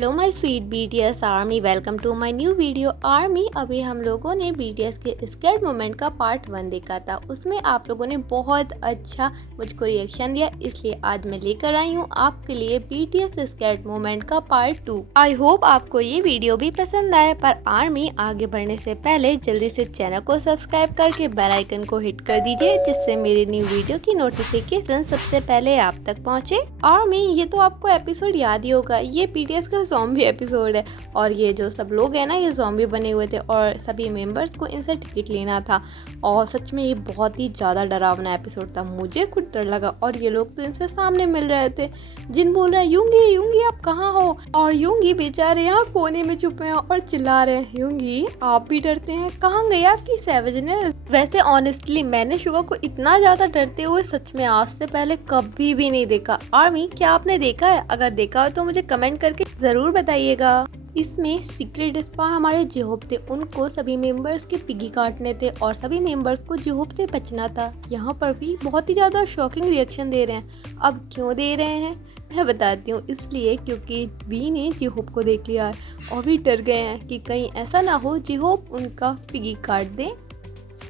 Hello my sweet BTS army, welcome to my new video army. अभी हम लोगों ने बीटीएस के स्कैर्ड मोमेंट का पार्ट 1 देखा था। उसमें आप लोगों ने बहुत अच्छा मुझको रिएक्शन दिया, इसलिए आज मैं लेकर आई हूँ आपके लिए बीटीएस स्कैर्ड मोमेंट का पार्ट 2। आई होप आपको ये वीडियो भी पसंद आए। पर आर्मी आगे बढ़ने से पहले जल्दी से चैनल को सब्सक्राइब करके बेल आइकन को हिट कर दीजिए, जिससे मेरी न्यू वीडियो की नोटिफिकेशन सबसे पहले आप तक पहुँचे। आर्मी, ये तो आपको एपिसोड याद ही होगा, ये बीटीएस का ज़ॉम्बी एपिसोड है। और ये जो सब लोग हैं ना, ये ज़ॉम्बी बने हुए थे और सभी मेंबर्स को इनसे टिकट लेना था। और सच में ये बहुत ही ज़्यादा डरावना एपिसोड था, मुझे खुद डर लगा। और ये लोग तो इनसे सामने मिल रहे थे। जिन बोल रहे हैं यूंगी यूंगी आप कहाँ हो, और यूंगी बेचारे यहाँ कोने में छुपे हैं और चिल्ला रहे हैं यूंगी आप भी डरते हैं, कहाँ गई आपकी सैवेजनेस। वैसे ऑनेस्टली मैंने शुगर को इतना ज़्यादा डरते हुए सच में आज से पहले कभी भी नहीं देखा। आर्मी, क्या आपने देखा है? अगर देखा हो तो मुझे कमेंट करके ज़रूर बताइएगा। इसमें सीक्रेट स्पा हमारे जेहोब थे, उनको सभी मेंबर्स के पिगी काटने थे और सभी मेंबर्स को जेहोब से बचना था। यहाँ पर भी बहुत ही ज़्यादा शॉकिंग रिएक्शन दे रहे हैं। अब क्यों दे रहे हैं मैं बताती हूँ। इसलिए क्योंकि वी ने जेहोब को देख लिया है और भी डर गए हैं कि कहीं ऐसा ना हो जेहोब उनका पिगी काट दे।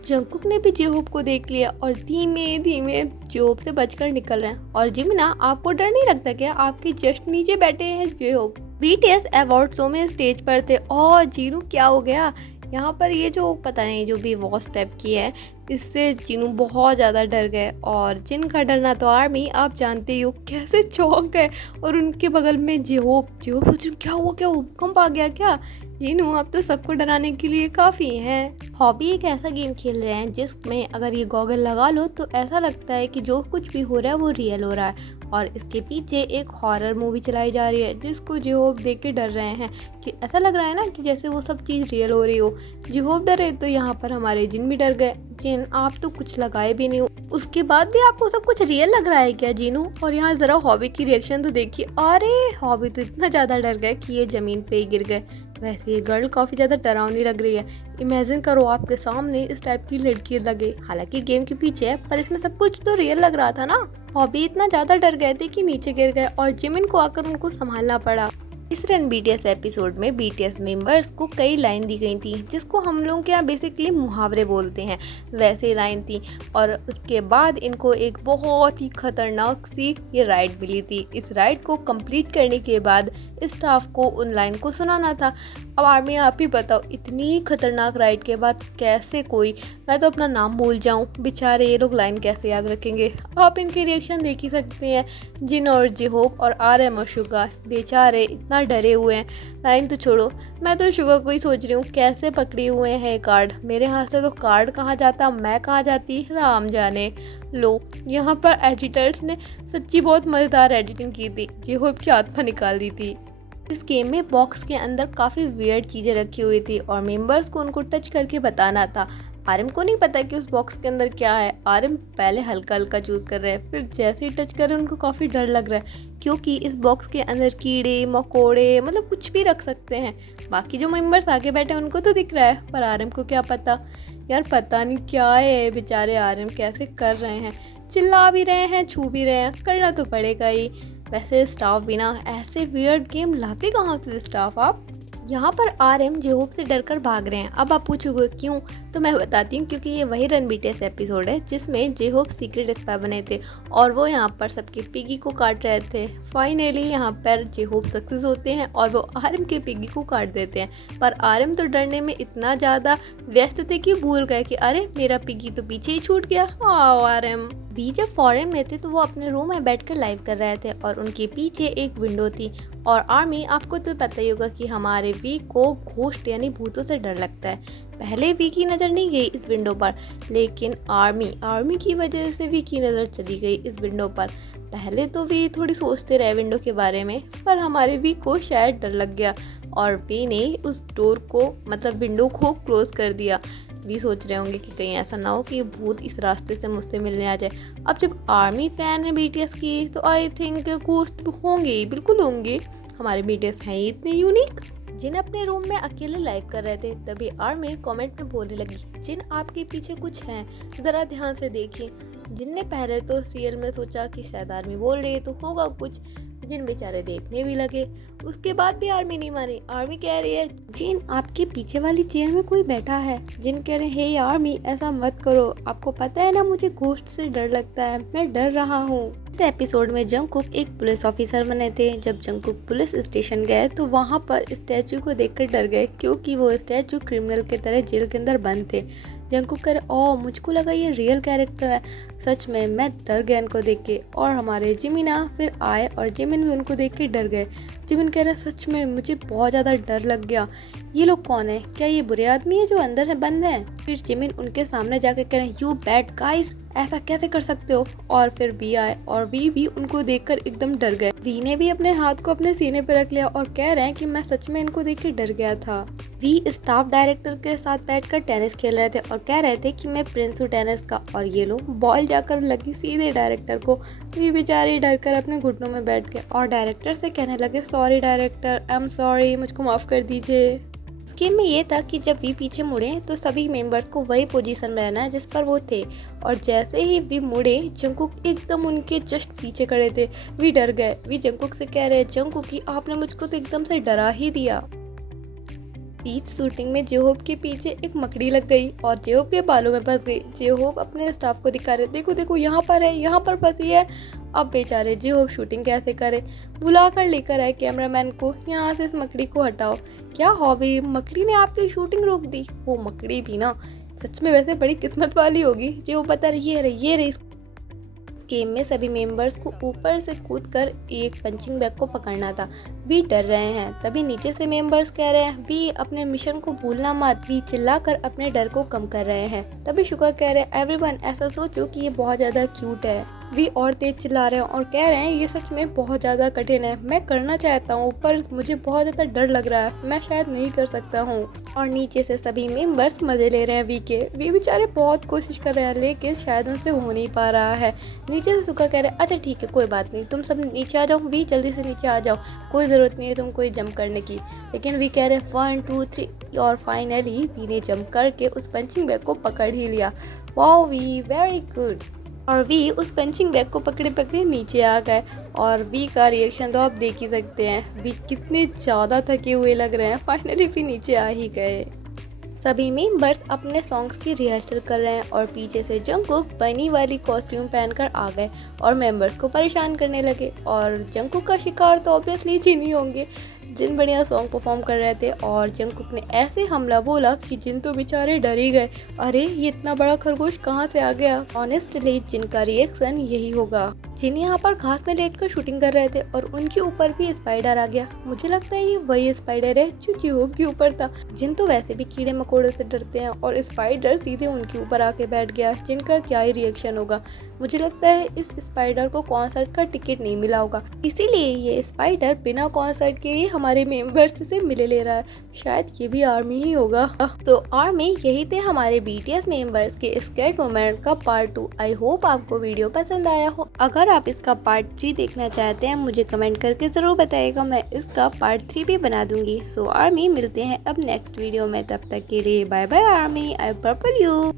जंगकुक ने भी जेहोब को देख लिया और धीमे धीमे जेहोब से बचकर निकल रहे हैं। और जिमिना, आपको डर नहीं लगता क्या? आपके जस्ट नीचे बैठे हैं जेहोब। बीटीएस अवार्ड शो में स्टेज पर थे और जीनू क्या हो गया यहाँ पर, ये जो पता नहीं जो भी वॉच टाइप की है, इससे जीनू बहुत ज़्यादा डर गए। और जिनका डरना तो आर्मी आप जानते ही हो कैसे चौंक गए। और उनके बगल में जेहोब सोच रही, क्या हुआ, क्या भूकंप आ गया क्या? जीनू अब तो सबको डराने के लिए काफ़ी हैं। हॉबी एक ऐसा गेम खेल रहे हैं जिसमें अगर ये गॉगल लगा लो तो ऐसा लगता है कि जो कुछ भी हो रहा है वो रियल हो रहा है। और इसके पीछे एक हॉरर मूवी चलाई जा रही है जिसको जेहोब देख के डर रहे हैं कि ऐसा लग रहा है ना कि जैसे वो सब चीज़ रियल हो रही हो। जेहोब डरे तो यहाँ पर हमारे जिन भी डर गए। जिन, आप तो कुछ लगाए भी नहीं हो, उसके बाद भी आपको सब कुछ रियल लग रहा है क्या जीनू? और यहाँ ज़रा हॉबी की रिएक्शन तो देखिए। अरे हॉबी तो इतना ज़्यादा डर गए कि ये ज़मीन पे ही गिर गए। वैसे ये गर्ल काफ़ी ज़्यादा डरावनी लग रही है। इमेजिन करो आपके सामने इस टाइप की लड़की लगे, हालांकि गेम के पीछे है पर इसमें सब कुछ तो रियल लग रहा था ना। हॉबी इतना ज़्यादा डर गए थे कि नीचे गिर गए और जिमिन को आकर उनको संभालना पड़ा। इस रन बीटीएस एपिसोड में बीटीएस मेंबर्स को कई लाइन दी गई थी जिसको हम लोग के यहाँ बेसिकली मुहावरे बोलते हैं, वैसे लाइन थी। और उसके बाद इनको एक बहुत ही खतरनाक सी ये राइड मिली थी। इस राइड को कंप्लीट करने के बाद स्टाफ को उन लाइन को सुनाना था। अब आर्मी आप ही बताओ, इतनी खतरनाक राइड के बाद कैसे कोई, मैं तो अपना नाम भूल जाऊं, बेचारे ये लोग लाइन कैसे याद रखेंगे? आप इनके रिएक्शन देख ही सकते हैं। जिन और जेहोब और आरएम और शुगर बेचारे इतना डरे हुए हैं। लाइन तो छोड़ो, मैं तो शुगर को ही सोच रही हूँ कैसे पकड़े हुए हैं कार्ड। मेरे हाथ से तो कार्ड कहाँ जाता, मैं कहाँ जाती, राम जाने। लो, यहाँ पर एडिटर्स ने सच्ची बहुत मज़ेदार एडिटिंग की थी, जेहोब की आत्मा निकाल दी थी। इस गेम में बॉक्स के अंदर काफ़ी वियर्ड चीज़ें रखी हुई थी और मेंबर्स को उनको टच करके बताना था। आरएम को नहीं पता कि उस बॉक्स के अंदर क्या है। आरएम पहले हल्का हल्का चूज़ कर रहे हैं, फिर जैसे ही टच कर रहे हैं उनको काफ़ी डर लग रहा है क्योंकि इस बॉक्स के अंदर कीड़े मकोड़े मतलब कुछ भी रख सकते हैं। बाकी जो मेंबर्स आगे बैठे हैं उनको तो दिख रहा है, पर आरएम को क्या पता। यार पता नहीं क्या है, बेचारे आरएम कैसे कर रहे हैं, चिल्ला भी रहे हैं, छू भी रहे हैं, करना तो पड़ेगा ही। वैसे स्टाफ बिना ऐसे वियर्ड गेम लाते कहाँ से स्टाफ आप? यहाँ पर आरएम जेहोब से डरकर भाग रहे हैं। अब आप पूछोगे क्यों, तो मैं बताती हूँ क्योंकि ये वही रन बीटीएस एपिसोड है जिसमें जेहोब सीक्रेट स्पा बने थे और वो यहाँ पर सबके पिगी को काट रहे थे। फाइनली यहाँ पर जेहोब सक्सेस होते हैं और वो आरएम के पिगी को काट देते हैं। पर आरएम तो डरने में इतना ज़्यादा व्यस्त थे कि भूल गए कि अरे मेरा पिगी तो पीछे ही छूट गया। आओ आरएम भी जब फॉरेन में थे तो वो अपने रूम में बैठकर लाइव कर रहे थे और उनके पीछे एक विंडो थी। और आर्मी, आपको तो पता ही होगा कि हमारे वी को घोस्ट यानी भूतों से डर लगता है। पहले वी की नज़र नहीं गई इस विंडो पर, लेकिन आर्मी की वजह से वी की नज़र चली गई इस विंडो पर। पहले तो वी थोड़ी सोचते रहे विंडो के बारे में, पर हमारे वी को शायद डर लग गया और वी ने उस डोर को मतलब विंडो को क्लोज कर दिया। भी सोच रहे होंगे कि कहीं ऐसा ना हो कि भूत इस रास्ते से मुझसे मिलने आ जाए। अब जब आर्मी फैन है बीटीएस की तो आई थिंक घोस्ट होंगे ही, बिल्कुल होंगे। हमारे बीटीएस हैं ही इतने यूनिक। जिन अपने रूम में अकेले लाइव कर रहे थे तभी आर्मी कमेंट में बोलने लगी, जिन आपके पीछे कुछ है, ज़रा ध्यान से देखिए। जिन ने पहले तो रियल में सोचा कि शायद आर्मी बोल रही है तो होगा कुछ, जिन बेचारे देखने भी लगे। उसके बाद भी आर्मी नहीं मानी। आर्मी कह रही है जिन आपके पीछे वाली चेयर में कोई बैठा है। जिन कह रहे हैं हे आर्मी ऐसा मत करो, आपको पता है ना मुझे घोस्ट से डर लगता है, मैं डर रहा हूँ। इस एपिसोड में जंगकुक एक पुलिस ऑफिसर बने थे। जब जंगकुक पुलिस स्टेशन गए तो वहाँ पर स्टैचू को देखकर डर गए, क्योंकि वो स्टैचू क्रिमिनल की तरह जेल के अंदर बंद थे। जंगकुक कह रहे ओ मुझको लगा ये रियल कैरेक्टर है। सच में मैं डर गया इनको देख के। और हमारे जिमिना फिर आए और जिमिन भी उनको देख के डर गए। जिमिन कह रहे सच में मुझे बहुत ज़्यादा डर लग गया, ये लोग कौन है, क्या ये बुरे आदमी है जो अंदर है बंद हैं। फिर जिमिन उनके सामने जाके कह रहे हैं यू बैड गाइस, ऐसा कैसे कर सकते हो। और फिर वी आए और वी भी उनको देखकर एकदम डर गए। वी ने भी अपने हाथ को अपने सीने पे रख लिया और कह रहे हैं कि मैं सच में इनको देख के डर गया था। वी स्टाफ डायरेक्टर के साथ बैठकर टेनिस खेल रहे थे और कह रहे थे कि मैं प्रिंस हूँ टेनिस का, और ये लोग बॉल जाकर लगी सीधे डायरेक्टर को। वी बेचारे डर कर अपने घुटनों में बैठ गए और डायरेक्टर से कहने लगे sorry director, I am sorry, मुझको माफ़ कर दीजिए। गेम में ये था कि जब वी पीछे मुड़े तो सभी मेंबर्स को वही पोजीशन में रहना है जिस पर वो थे, और जैसे ही वी मुड़े जंगकुक एकदम उनके जस्ट पीछे खड़े थे। वी डर गए। वी जंगकुक से कह रहे जंगकुक कि आपने मुझको तो एकदम से डरा ही दिया। बीच शूटिंग में जेहोब के पीछे एक मकड़ी लग गई और जेहोब के बालों में फंस गई। जेहोब अपने स्टाफ को दिखा रहे देखो देखो यहाँ पर है, यहाँ पर फंसी है। अब बेचारे जेहोब शूटिंग कैसे करे, बुलाकर लेकर आए कैमरामैन को, यहाँ से इस मकड़ी को हटाओ। क्या हॉबी, मकड़ी ने आपकी शूटिंग रोक दी। वो मकड़ी भी ना सच में वैसे बड़ी किस्मत वाली होगी जो बता रही है ये रही। गेम में सभी मेंबर्स को ऊपर से कूदकर एक पंचिंग बैग को पकड़ना था। वी डर रहे हैं। तभी नीचे से मेंबर्स कह रहे हैं वी अपने मिशन को भूलना मत। वी चिल्लाकर अपने डर को कम कर रहे हैं। तभी शुका कह रहे हैं एवरीवन ऐसा सोचो कि ये बहुत ज़्यादा क्यूट है। वी और तेज चिल्ला रहे हैं और कह रहे हैं ये सच में बहुत ज़्यादा कठिन है, मैं करना चाहता हूँ पर मुझे बहुत ज़्यादा डर लग रहा है, मैं शायद नहीं कर सकता हूँ। और नीचे से सभी मेंबर्स मजे ले रहे हैं वी के। वी बेचारे बहुत कोशिश कर रहे हैं लेकिन शायद उनसे हो नहीं पा रहा है। नीचे से सुखा कह रहे हैं अच्छा ठीक है कोई बात नहीं, तुम सब नीचे आ जाओ, वी जल्दी से नीचे आ जाओ, कोई ज़रूरत नहीं है तुम कोई जंप करने की। लेकिन वी कह रहे हैं 1 2 3 और फाइनली वी ने जंप करके उस पंचिंग बैग को पकड़ ही लिया। Wow we very good. और वी उस पंचिंग बैग को पकड़े पकड़े नीचे आ गए और वी का रिएक्शन तो आप देख ही सकते हैं, वी कितने ज़्यादा थके हुए लग रहे हैं। फाइनली वी नीचे आ ही गए। सभी मेंबर्स अपने सॉन्ग्स की रिहर्सल कर रहे हैं और पीछे से जंगकुक बनी वाली कॉस्ट्यूम पहनकर आ गए और मेंबर्स को परेशान करने लगे। और जंगकुक का शिकार तो ऑब्वियसली जिन ही होंगे, जिन बढ़िया सॉन्ग परफॉर्म कर रहे थे। और जंगकुक ने ऐसे हमला बोला कि जिन तो बेचारे डर ही गए, अरे ये इतना बड़ा खरगोश कहाँ से आ गया। ऑनेस्टली जिन का रिएक्शन यही होगा। जिन यहाँ पर घास में लेटकर शूटिंग कर रहे थे और उनके ऊपर भी स्पाइडर आ गया। मुझे लगता है ये वही स्पाइडर है जो जेहोब के ऊपर था। जिन तो वैसे भी कीड़े मकोड़े से डरते हैं और स्पाइडर सीधे उनके ऊपर आके बैठ गया। जिनका क्या ही रिएक्शन होगा। मुझे लगता है इस स्पाइडर को कॉन्सर्ट का टिकट नहीं मिला होगा, इसीलिए ये स्पाइडर बिना कॉन्सर्ट के ही हमारे मेंबर्स से मिले ले रहा है। शायद ये भी आर्मी ही होगा। तो आर्मी यही थे हमारे BTS मेंबर्स के स्कैर्ड मोमेंट का पार्ट 2। आई होप आपको वीडियो पसंद आया हो। अगर आप इसका पार्ट 3 देखना चाहते हैं मुझे कमेंट करके ज़रूर बताइएगा, मैं इसका पार्ट 3 भी बना दूंगी। सो आर्मी मिलते हैं अब नेक्स्ट वीडियो में, तब तक के लिए bye bye army, I purple you.